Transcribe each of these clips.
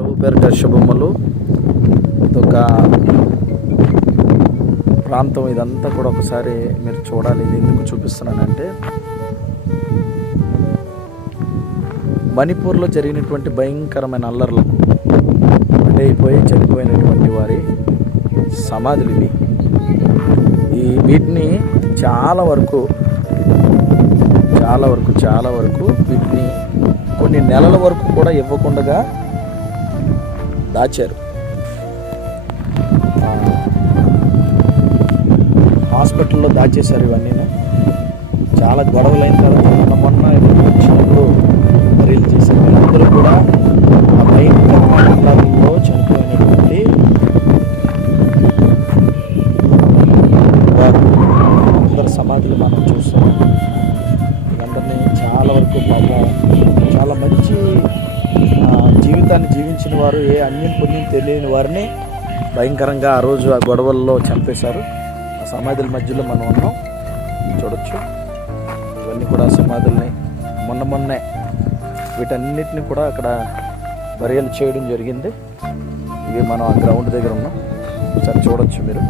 ప్రభు పేరిట శుభములు. ఒక ప్రాంతం ఇదంతా కూడా ఒకసారి మీరు చూడాలి. ఇది ఎందుకు చూపిస్తున్నానంటే మణిపూర్లో జరిగినటువంటి భయంకరమైన అల్లర్లకు అయిపోయి చనిపోయినటువంటి వారి సమాధులు ఇవి. ఈ వీటిని చాలా వరకు చాలా వరకు చాలా వరకు వీటిని కొన్ని నెలల వరకు కూడా ఇవ్వకుండా దాచారు. హాస్పిటల్లో దాచేశారు ఇవన్నీ. చాలా గొడవలు అయిన తర్వాత మొన్న మొన్న వచ్చినప్పుడు రిలీజ్ చేశారు. వీళ్ళందరూ కూడా ఆ భయంకరమైన అల్లర్లలో చనిపోయినటువంటి వారు. అందరి సమాధులు మనం చూస్తున్నాం. వీళ్ళందరినీ చాలా వరకు పాపం చాలా మంచి జీవితాన్ని జీవించిన వారు ఏ అన్యం పుణ్యం తెలియని వారిని భయంకరంగా ఆ రోజు ఆ గొడవల్లో చంపేశారు. ఆ సమాధుల మధ్యలో మనం ఉన్నాం. చూడొచ్చు. ఇవన్నీ కూడా సమాధుల్ని మొన్న మొన్నే వీటన్నిటిని కూడా అక్కడ బరియలు చేయడం జరిగింది. ఇవి మనం ఆ గ్రౌండ్ దగ్గర ఉన్నాం. ఒకసారి చూడొచ్చు మీరు.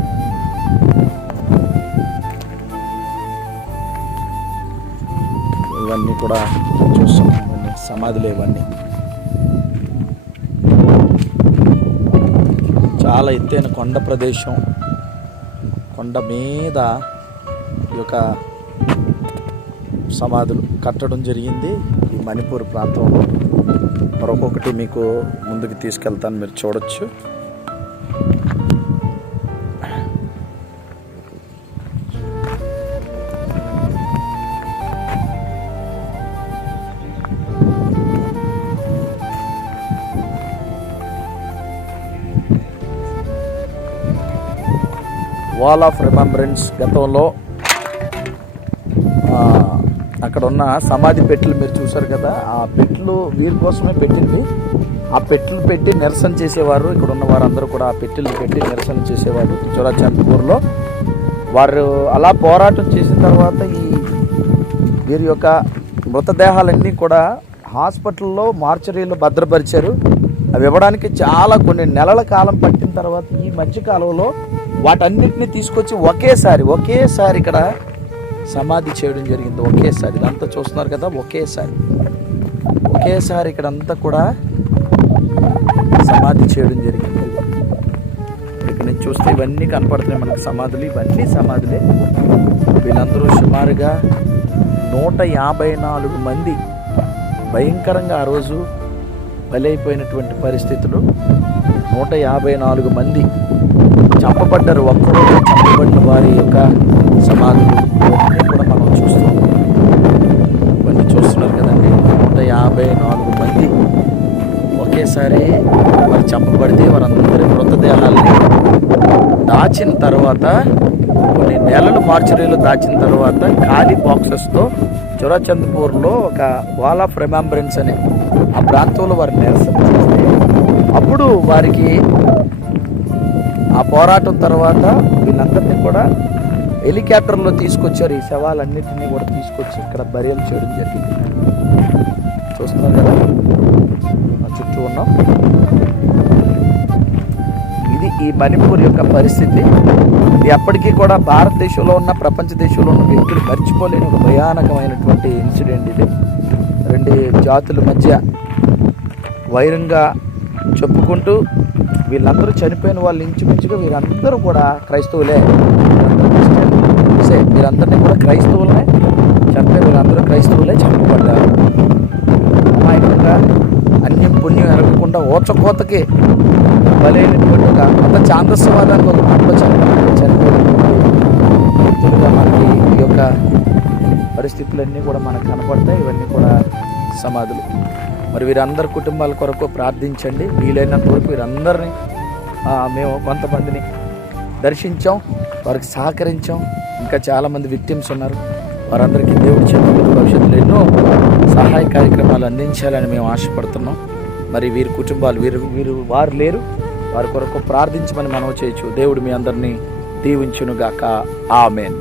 ఇవన్నీ కూడా చూస్తున్నాం. ఇవన్నీ సమాధులు ఇవన్నీ. చాలా ఎత్తైన కొండ ప్రదేశం కొండ మీద ఈ యొక్క సమాధులు కట్టడం జరిగింది. ఈ మణిపూర్ ప్రాంతంలో మరొకటి మీకు ముందుకు తీసుకెళ్తాను మీరు చూడొచ్చు. వాల్ ఆఫ్ రిమెంబరెన్స్ గతంలో అక్కడ ఉన్న సమాధి పెట్టెలు మీరు చూసారు కదా ఆ పెట్టెలు వీరి కోసమే పెట్టింది. ఆ పెట్టెలు పెట్టి నిరసన చేసేవారు ఇక్కడ ఉన్న వారందరూ కూడా ఆ పెట్టెలు పెట్టి నిరసన చేసేవారు చోరాచంద్పూర్లో వారు అలా పోరాటం చేసిన తర్వాత ఈ వీరి యొక్క మృతదేహాలన్నీ కూడా హాస్పిటల్లో మార్చరీలో భద్రపరిచారు. అవి ఇవ్వడానికి చాలా కొన్ని నెలల కాలం పట్టిన తర్వాత ఈ మధ్యకాలంలో వాటన్నిటిని తీసుకొచ్చి ఒకేసారి ఒకేసారి ఇక్కడ సమాధి చేయడం జరిగింది. ఒకేసారి. ఇదంతా చూస్తున్నారు కదా ఒకేసారి. ఒకేసారి ఇక్కడ అంతా కూడా సమాధి చేయడం జరిగింది. ఇక్కడ నుంచి చూస్తే ఇవన్నీ కనపడుతున్నాయి మనకు సమాధులు. ఇవన్నీ సమాధులే. వీళ్ళందరూ సుమారుగా నూట యాభై నాలుగు మంది. భయంకరంగా ఆ రోజు బలైపోయినటువంటి పరిస్థితులు నూట యాభై నాలుగు మంది చంపబడ్డారు. ఒక్కరోజు చంపబడిన వారి యొక్క సమాధులు కూడా మనం చూస్తాం ఇవన్నీ చూస్తున్నారు కదండి. నూట యాభై నాలుగు మంది ఒకేసారి వారు చంపబడితే వారందరి మృతదేహాలని దాచిన తర్వాత కొన్ని నెలలు మార్చురీలో దాచిన తర్వాత ఖాళీ బాక్సెస్తో చొరచంద్పూర్లో ఒక వాల్ ఆఫ్ రిమెంబరెన్స్ అనే ఆ ప్రాంతంలో వారు నిరసన చేస్తే అప్పుడు వారికి ఆ పోరాటం తర్వాత వీళ్ళందరినీ కూడా హెలికాప్టర్లో తీసుకొచ్చారు. ఈ శవాలన్నింటినీ కూడా తీసుకొచ్చి ఇక్కడ బరియలు చేయడం జరిగింది. చూస్తున్నారు కదా? మా చుట్టూ ఉన్నాం. ఇది ఈ మణిపూర్ యొక్క పరిస్థితి. ఇది అప్పటికీ కూడా భారతదేశంలో ఉన్న ప్రపంచ దేశంలో ఉన్న వ్యక్తులు మర్చిపోలేని ఒక భయానకమైనటువంటి ఇన్సిడెంట్ ఇది. రెండు జాతుల మధ్య వైరంగా చెప్పుకుంటూ వీళ్ళందరూ చనిపోయిన వాళ్ళు ఇంచుమించుగా వీరందరూ కూడా క్రైస్తవులే. వీరందరినీ కూడా క్రైస్తవులనే చంపే వీరందరూ క్రైస్తవులే చంపబడ్డారు అమాయకంగా అన్యం పుణ్యం ఎరగకుండా ఓచకోతకి బలైనటువంటి ఒక అంత ఛాందస్వాదానికి ఒక మాటలో చనిపోయి చనిపోయినటువంటి వ్యక్తులుగా మనకి ఈ యొక్క స్థితులన్నీ కూడా మనకు కనపడతాయి. ఇవన్నీ కూడా సమాధులు. మరి వీరందరి కుటుంబాల కొరకు ప్రార్థించండి. వీలైనంత వరకు వీరందరినీ మేము కొంతమందిని దర్శించాం వారికి సహకరించాం. ఇంకా చాలామంది విక్టిమ్స్ ఉన్నారు. వారందరికీ దేవుడి చెప్పిన భవిష్యత్తులో ఎన్నో సహాయ కార్యక్రమాలు అందించాలని మేము ఆశపడుతున్నాం. మరి వీరి కుటుంబాలు వీరు వీరు వారు లేరు. వారి కొరకు ప్రార్థించమని మనం చేయొచ్చు. దేవుడు మీ అందరినీ దీవించునుగాక. ఆమెన్.